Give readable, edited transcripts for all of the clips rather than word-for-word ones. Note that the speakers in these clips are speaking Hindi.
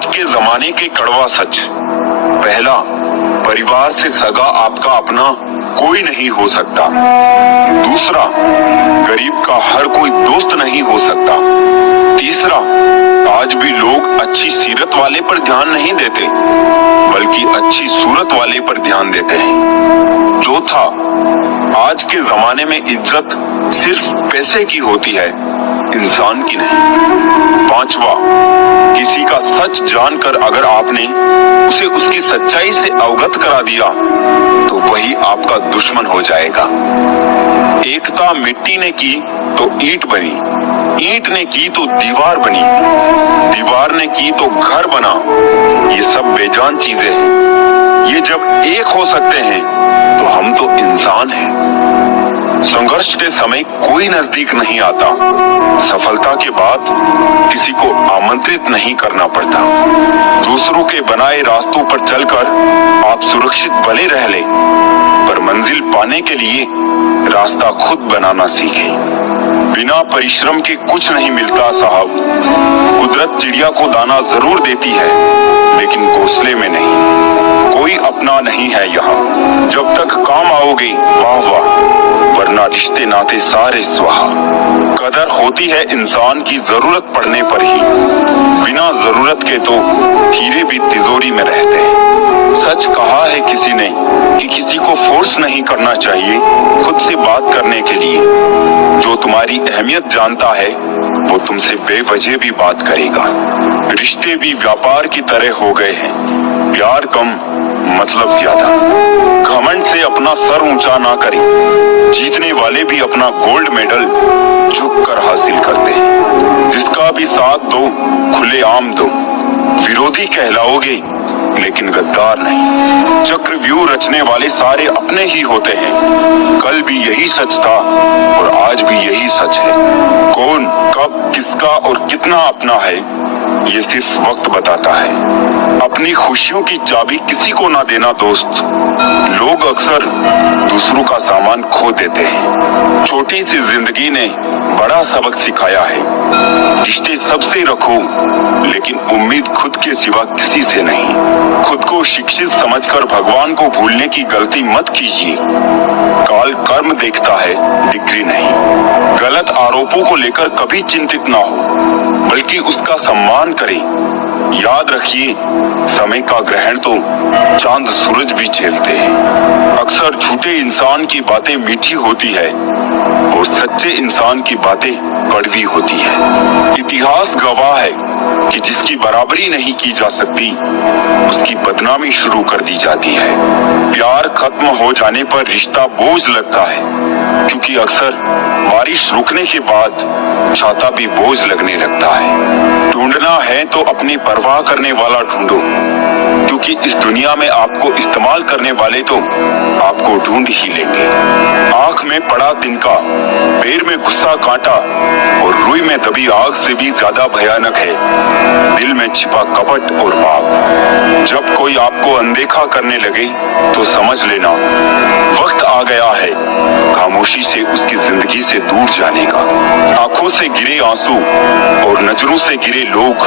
आज के जमाने के कड़वा सच। पहला, परिवार से सगा आपका अपना कोई नहीं हो सकता। दूसरा, गरीब का हर कोई दोस्त नहीं हो सकता। तीसरा, आज भी लोग अच्छी सीरत वाले पर ध्यान नहीं देते, बल्कि अच्छी सूरत वाले पर ध्यान देते हैं। चौथा, आज के जमाने में इज्जत सिर्फ पैसे की होती है, इंसान की नहीं। पांचवा, किसी का सच जानकर अगर आपने उसे उसकी सच्चाई से अवगत करा दिया तो वही आपका दुश्मन हो जाएगा। एकता मिट्टी ने की तो ईंट बनी, ईंट ने की तो दीवार बनी, दीवार ने की तो घर बना। ये सब बेजान चीजें हैं। ये जब एक हो सकते हैं तो हम तो इंसान हैं। संघर्ष के समय कोई नजदीक नहीं आता। सफलता के बाद किसी को आमंत्रित नहीं करना पड़ता। दूसरों के बनाए रास्तों पर चलकर आप सुरक्षित भले रह ले, पर मंजिल पाने के लिए रास्ता खुद बनाना सीखें। बिना परिश्रम के कुछ नहीं मिलता साहब। कुदरत चिड़िया को दाना जरूर देती है, लेकिन घोंसले में नहीं। कोई अपना नहीं है यहाँ। जब तक काम आओगे वाह वाह, वरना रिश्ते नाते सारे स्वाहा। कदर होती है इंसान की जरूरत पड़ने पर ही। बिना जरूरत के तो हीरे भी तिजोरी में रहते हैं। सच कहा है किसी ने कि किसी को फोर्स नहीं करना चाहिए खुद से बात करने के लिए। जो तुम्हारी अहमियत जानता है वो तुमसे बेवजह भी बात करेगा। रिश्ते भी व्यापार की तरह हो गए हैं। प्यार कम, मतलब ज्यादा। घमंड से अपना सर ऊंचा ना करें। जीतने वाले भी अपना गोल्ड मेडल झुककर हासिल करते हैं। जिसका भी साथ दो, खुलेआम दो। विरोधी कहलाओगे लेकिन गद्दार नहीं। चक्रव्यूह रचने वाले सारे अपने ही होते हैं। कल भी यही सच था और आज भी यही सच है। कौन, कब, किसका और कितना अपना है, ये सिर्फ वक्त बताता है। अपनी खुशियों की चाबी किसी को ना देना दोस्त। लोग अक्सर दूसरों का सामान खो देते हैं। छोटी सी जिंदगी ने बड़ा सबक सिखाया है। रिश्ते सबसे रखो, लेकिन उम्मीद खुद के सिवा किसी से नहीं। खुद को शिक्षित समझकर भगवान को भूलने की गलती मत कीजिए। काल कर्म देखता है, डिग्री नहीं। गलत आरोपों को लेकर कभी चिंतित ना हो, बल्कि उसका सम्मान करें। याद रखिए, समय का ग्रहण तो चांद सूरज भी झेलते हैं। अक्सर झूठे इंसान की बातें मीठी होती है और सच्चे इंसान की बातें कड़वी होती है। इतिहास गवाह है कि जिसकी बराबरी नहीं की जा सकती उसकी बदनामी शुरू कर दी जाती है। प्यार खत्म हो जाने पर रिश्ता बोझ लगता है, क्योंकि अक्सर बारिश रुकने के बाद छाता भी बोझ लगने लगता है। ढूंढना है तो अपनी परवाह करने वाला ढूंढो, क्योंकि इस दुनिया में आपको इस्तेमाल करने वाले तो आपको ढूंढ ही लेंगे। आंख में पड़ा तिनका, पैर में गुस्सा कांटा और रुई में दबी आग से भी ज्यादा भयानक है दिल में छिपा कपट और पाप। जब कोई आपको अनदेखा करने लगे तो समझ लेना वक्त आ गया है खामोशी से उसकी जिंदगी से दूर जाने का। आंखों से गिरे आंसू और नजरों से गिरे लोग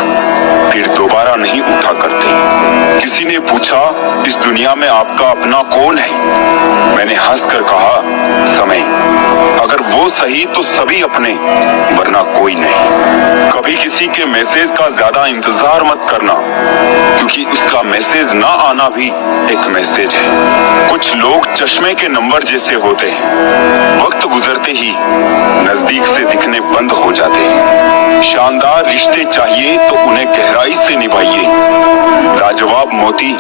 फिर दोबारा नहीं उठा करते। किसी ने पूछा, इस दुनिया में आपका अपना कौन है? मैंने हंसकर कहा, समय। अगर वो सही तो सभी अपने, वरना कोई नहीं। कभी किसी के मैसेज का ज्यादा इंतजार मत करना, क्योंकि उसका मैसेज ना आना भी एक मैसेज है। कुछ लोग चश्मे के नंबर जैसे होते हैं, वक्त गुजरते ही नजदीक से दिखने बंद हो जाते हैं। शानदार रिश्ते चाहिए तो उन्हें गहराई से निभाइए। लाजवाब मोती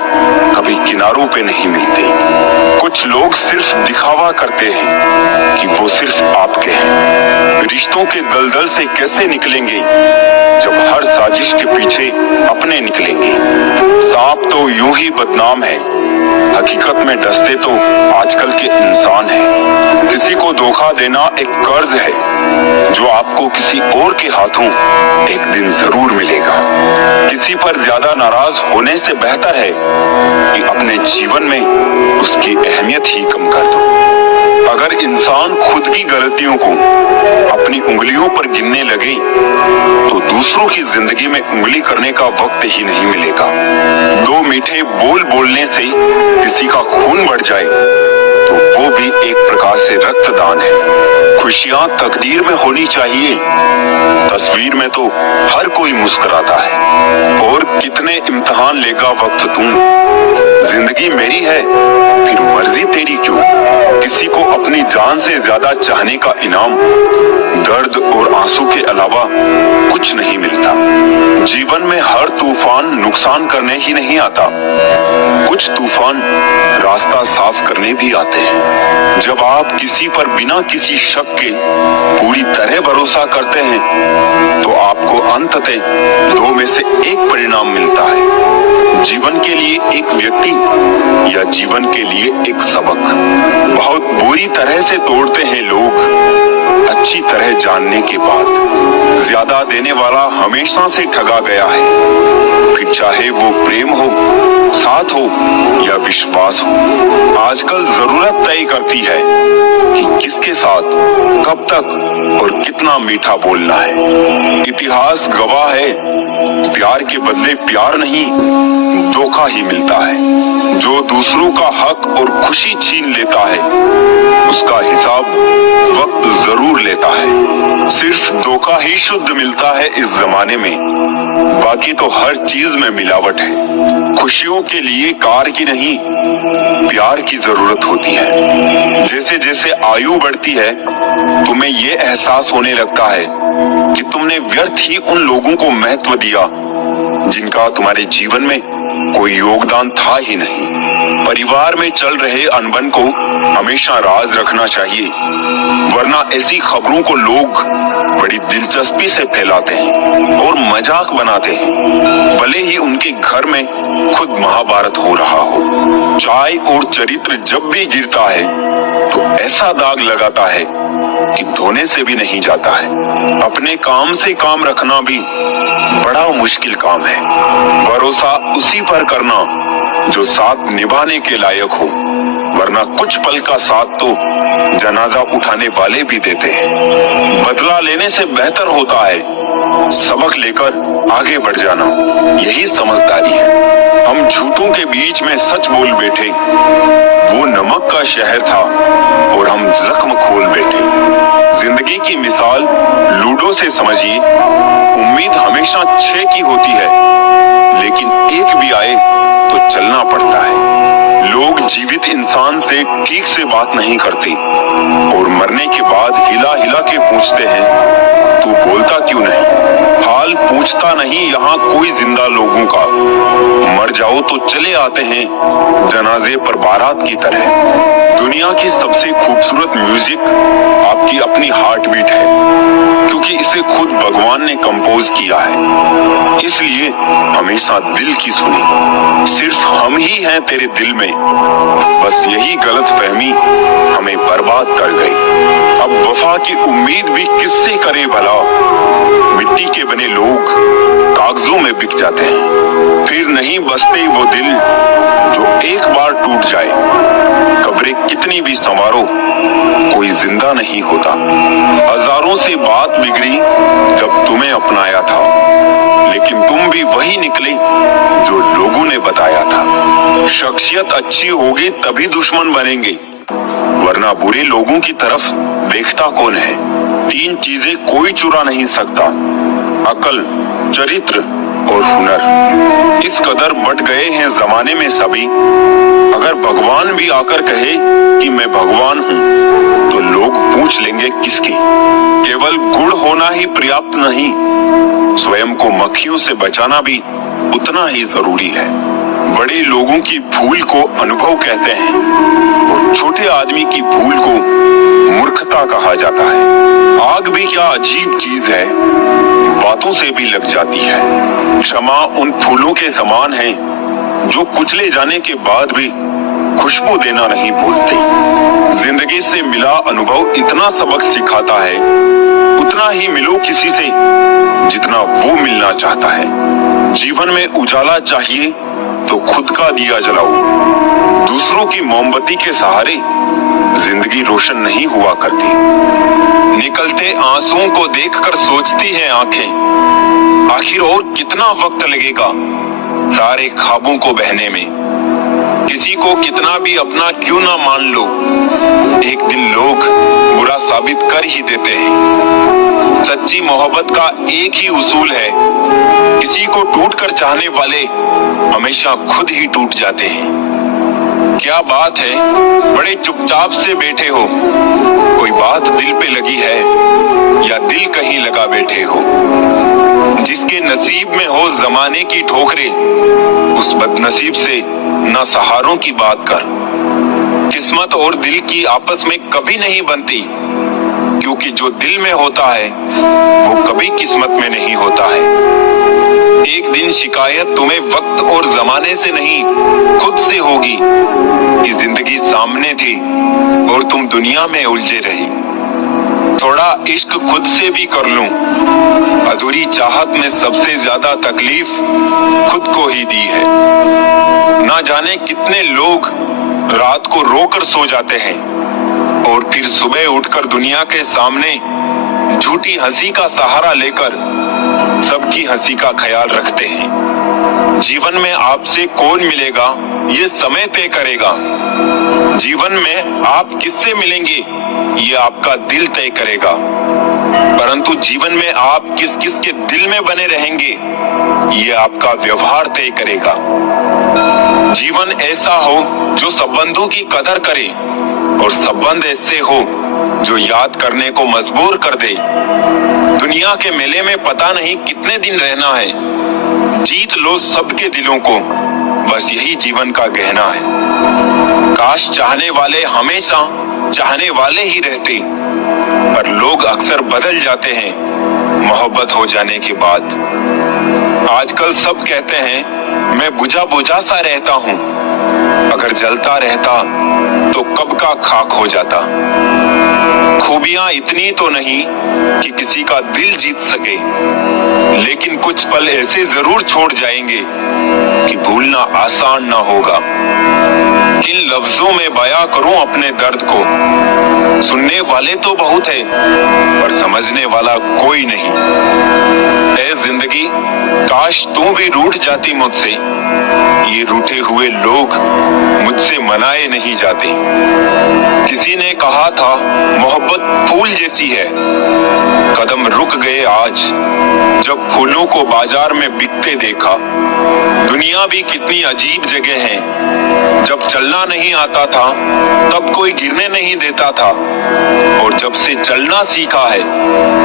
कभी किनारों पे नहीं मिलते। कुछ लोग सिर्फ दिखावा करते हैं कि वो सिर्फ आपके हैं। रिश्तों के दलदल से कैसे निकलेंगे जब हर साजिश के पीछे अपने निकलेंगे। सांप तो यूं ही बदनाम है, हकीकत में डसते तो आजकल के इंसान हैं। किसी को धोखा देना एक कर्ज है जो आपको किसी और के हाथों एक दिन जरूर मिलेगा। किसी पर ज्यादा नाराज होने से बेहतर है कि अपने जीवन में उसकी अहमियत ही कम कर दो। अगर इंसान खुद की गलतियों को अपनी उंगलियों पर गिनने लगे तो दूसरों की जिंदगी में उंगली करने का वक्त ही नहीं मिलेगा। दो मीठे बोल बोलने से किसी का खून बढ़ जाए तो वो भी एक प्रकार से रक्तदान है। खुशियां तकदीर में होनी चाहिए, तस्वीर में तो हर कोई मुस्कुराता है। और कितने इम्तिहान लेगा वक्त तुम, जिंदगी मेरी है फिर मर्जी तेरी क्यों। किसी को अपनी जान से ज्यादा चाहने का इनाम दर्द और आंसू के अलावा कुछ नहीं मिलता। जीवन में हर तूफान नुकसान करने ही नहीं आता, कुछ तूफान रास्ता साफ करने भी आते हैं। जब आप किसी पर बिना किसी शक के पूरी तरह भरोसा करते हैं तो आपको अंततः दो में से एक परिणाम मिलता है, जीवन के लिए एक व्यक्ति या जीवन के लिए एक सबक। बहुत बुरी तरह से तोड़ते हैं लोग अच्छी तरह जानने के बाद। ज्यादा देने वाला हमेशा से ठगा गया है, फिर चाहे वो प्रेम हो, साथ हो या विश्वास हो। आजकल जरूरत तय करती है कि किसके साथ कब तक और कितना मीठा बोलना है। इतिहास गवाह है, प्यार के बदले प्यार नहीं धोखा ही मिलता है। जो दूसरों का हक और खुशी छीन लेता है उसका हिसाब वक्त जरूर लेता है। सिर्फ धोखा ही शुद्ध मिलता है इस जमाने में, बाकी तो हर चीज में मिलावट है। खुशियों के लिए कार की नहीं प्यार की जरूरत होती है। जैसे जैसे आयु बढ़ती है तुम्हें ये एहसास होने लगता है कि तुमने व्यर्थ ही उन लोगों को महत्व दिया जिनका तुम्हारे जीवन में कोई योगदान था ही नहीं। परिवार में चल रहे अनबन को हमेशा राज रखना चाहिए, वरना ऐसी खबरों को लोग बड़ी दिलचस्पी से फैलाते हैं और मजाक बनाते हैं, भले ही उनके घर में खुद महाभारत हो रहा हो। चाय और चरित्र जब भी गिरता है तो ऐसा दाग लगाता है कि धोने से भी नहीं जाता है। अपने काम से काम रखना भी बड़ा मुश्किल काम है। भरोसा उसी पर करना जो साथ निभाने के लायक हो, वरना कुछ पल का साथ तो जनाजा उठाने वाले भी देते हैं। बदला लेने से बेहतर होता है सबक लेकर आगे बढ़ जाना, यही समझदारी है। हम झूठों के बीच में सच बोल बैठे, वो नमक का शहर था और हम जख्म खोल बैठे। जिंदगी की मिसाल लूडो से समझिए, उम्मीद हमेशा 6 की होती है, लेकिन एक भी आए तो चलना पड़ता है। लोग जीवित इंसान से ठीक से बात नहीं करते और मरने के बाद हिला हिला के पूछते हैं तू बोलता क्यों नहीं। हाल पूछता नहीं यहाँ कोई जिंदा लोगों का, मर जाओ तो चले आते हैं जनाजे पर बारात की तरह। दुनिया की सबसे खूबसूरत म्यूजिक आपकी अपनी हार्ट बीट है, क्योंकि इसे खुद भगवान ने कंपोज किया है। इसलिए हमेशा दिल की सुनी, सिर्फ हम ही हैं तेरे दिल में, बस यही गलतफहमी हमें बर्बाद कर गई। अब वफा की उम्मीद भी किससे करे भला, मिट्टी के बने लोग कागजों में बिक जाते हैं। फिर नहीं बसते वो दिल जो एक बार टूट जाए, कब्रें कितनी भी संवारो कोई जिंदा नहीं होता। हजारों से बात बिगड़ी जब तुम्हें अपनाया था, लेकिन तुम भी वही निकले जो लोगों ने बताया था। शख्सियत अच्छी होगी तभी दुश्मन बनेंगे, वरना बुरे लोगों की तरफ देखता कौन है। 3 चीजें कोई चुरा नहीं सकता, अकल, चरित्र और हुनर। इस कदर बट गए हैं जमाने में सभी, अगर भगवान भी आकर कहे कि मैं भगवान हूँ तो लोग पूछ लेंगे किसकी। केवल गुण होना ही पर्याप्त नहीं, स्वयं को मक्खियों से बचाना भी उतना ही जरूरी है। बड़े लोगों की भूल को अनुभव कहते हैं और छोटे आदमी की भूल को मूर्खता कहा जाता है। आग भी क्या अजीब चीज है, बातों से भी लग जाती है। क्षमा उन फूलों के समान है जो कुचले जाने के बाद भी खुशबू देना नहीं भूलते। जिंदगी से मिला अनुभव इतना सबक सिखाता है, उतना ही मिलो किसी से जितना वो मिलना चाहता है। जीवन में उजाला चाहिए तो खुद का दिया जलाओ, दूसरों की मोमबत्ती के सहारे जिंदगी रोशन नहीं हुआ करती। निकलते आंसुओं को देखकर सोचती हैं आंखें, आखिर और कितना वक्त लगेगा सारे ख्वाबों को बहने में। किसी को कितना भी अपना क्यों ना मान लो, एक दिन लोग बुरा साबित कर ही देते हैं। सच्ची मोहब्बत का एक ही उसूल है, किसी को टूट कर चाहने वाले हमेशा खुद ही टूट जाते हैं। क्या बात है, बड़े चुपचाप से बैठे हो, कोई बात दिल पे लगी है या दिल कहीं लगा बैठे हो। जिसके नसीब में हो जमाने की ठोकरें, उस बदनसीब से ना सहारों की बात कर। किस्मत और दिल की आपस में कभी नहीं बनती, क्योंकि जो दिल में होता है वो कभी किस्मत में नहीं होता है। एक दिन शिकायत तुम्हें वक्त और जमाने से नहीं खुद से होगी कि जिंदगी सामने थी और तुम दुनिया में उलझे रही। थोड़ा इश्क खुद से भी कर लूं, अधूरी चाहत में सबसे ज्यादा तकलीफ खुद को ही दी है। ना जाने कितने लोग रात को रोकर सो जाते हैं और फिर सुबह उठकर दुनिया के सामने झूठी हंसी का सहारा लेकर सबकी हंसी का ख्याल रखते हैं। जीवन में आपसे कौन मिलेगा ये समय तय करेगा। जीवन में आप किससे मिलेंगे ये आपका दिल तय करेगा। परंतु जीवन में आप किस किस के दिल में बने रहेंगे ये आपका व्यवहार तय करेगा। जीवन ऐसा हो जो संबंधों की कदर करे और संबंध ऐसे हो जो याद करने को मजबूर कर दे। दुनिया के मेले में पता नहीं कितने दिन रहना है, जीत लो सबके दिलों को, बस यही जीवन का गहना है। काश चाहने वाले हमेशा चाहने वाले ही रहते, पर लोग अक्सर बदल जाते हैं मोहब्बत हो जाने के बाद। आजकल सब कहते हैं मैं बुझा बुझा सा रहता हूँ, अगर जलता रहता तो कब का खाक हो जाता। खूबियां इतनी तो नहीं कि किसी का दिल जीत सके, लेकिन कुछ पल ऐसे जरूर छोड़ जाएंगे कि भूलना आसान ना होगा। किन लफ्जों में बयां करूं अपने दर्द को, सुनने वाले तो बहुत है पर समझने वाला कोई नहीं। ऐ जिंदगी काश तू भी रूठ जाती मुझसे, ये रूठे हुए लोग मुझसे मनाए नहीं जाते। किसी ने कहा था मोहब्बत फूल जैसी है, कदम रुक गए आज जब फूलों को बाजार में बिकते देखा। दुनिया भी कितनी अजीब जगह है, जब चलना नहीं आता था तब कोई गिरने नहीं देता था, और जब से चलना सीखा है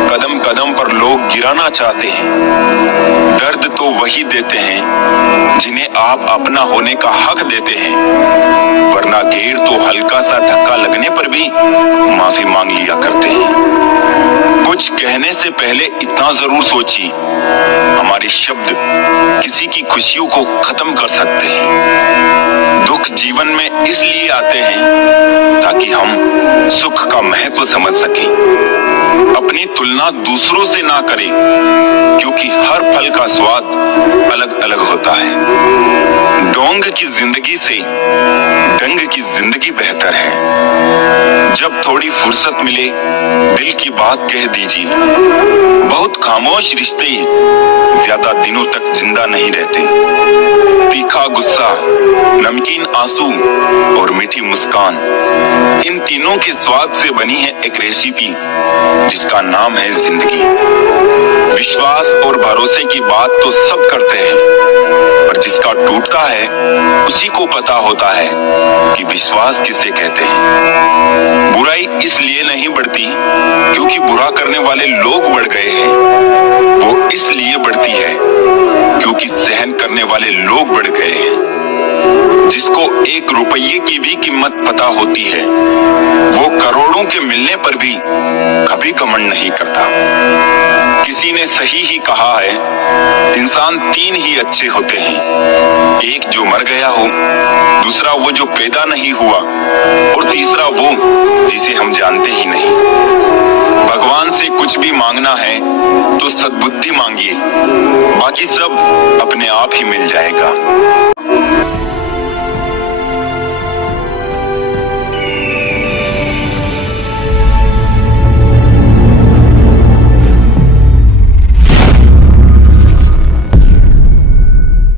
कदम कदम पर लोग गिराना चाहते हैं। दर्द तो वही देते हैं जिन्हें आप अपना होने का हक देते हैं, वरना घेर तो हल्का सा धक्का लगने पर भी माफी मांग लिया करते हैं। कुछ कहने से पहले इतना जरूर सोचिए, हमारे शब्द किसी की खुशियों को खत्म कर सकते हैं। दुख जीवन में इसलिए आते हैं ताकि हम सुख का महत्व समझ सकें। अपनी तुलना दूसरों से ना करें, क्योंकि हर फल का स्वाद अलग अलग होता है। डोंग की जिंदगी से डंग की जिंदगी बेहतर है। जब थोड़ी फुर्सत मिले दिल की बात कह दीजिए। बहुत खामोश रिश्ते ज्यादा दिनों तक जिंदा नहीं रहते। तीखा गुस्सा, नमकीन आंसू और मीठी मुस्कान, इन तीनों के स्वाद से बनी है एक रेसिपी जिसका नाम है जिंदगी। विश्वास और भरोसे की बात तो सब करते हैं, पर जिसका टूटता है उसी को पता होता है कि विश्वास किसे कहते हैं। बुराई इसलिए नहीं बढ़ती क्योंकि बुरा करने वाले लोग बढ़ गए हैं, वो इसलिए बढ़ती है क्योंकि सहन करने वाले लोग बढ़ गए हैं। जिसको एक रुपये की भी कीमत पता होती है, वो करोड़ों के मिलने पर भी कभी घमंड नहीं करता। किसी ने सही ही कहा है, इंसान तीन ही अच्छे होते हैं, एक जो मर गया हो, दूसरा वो जो पैदा नहीं हुआ, और तीसरा वो जिसे हम जानते ही नहीं। भगवान से कुछ भी मांगना है तो सद्बुद्धि मांगिए, बाकी सब अपने आप ही मिल जाएगा।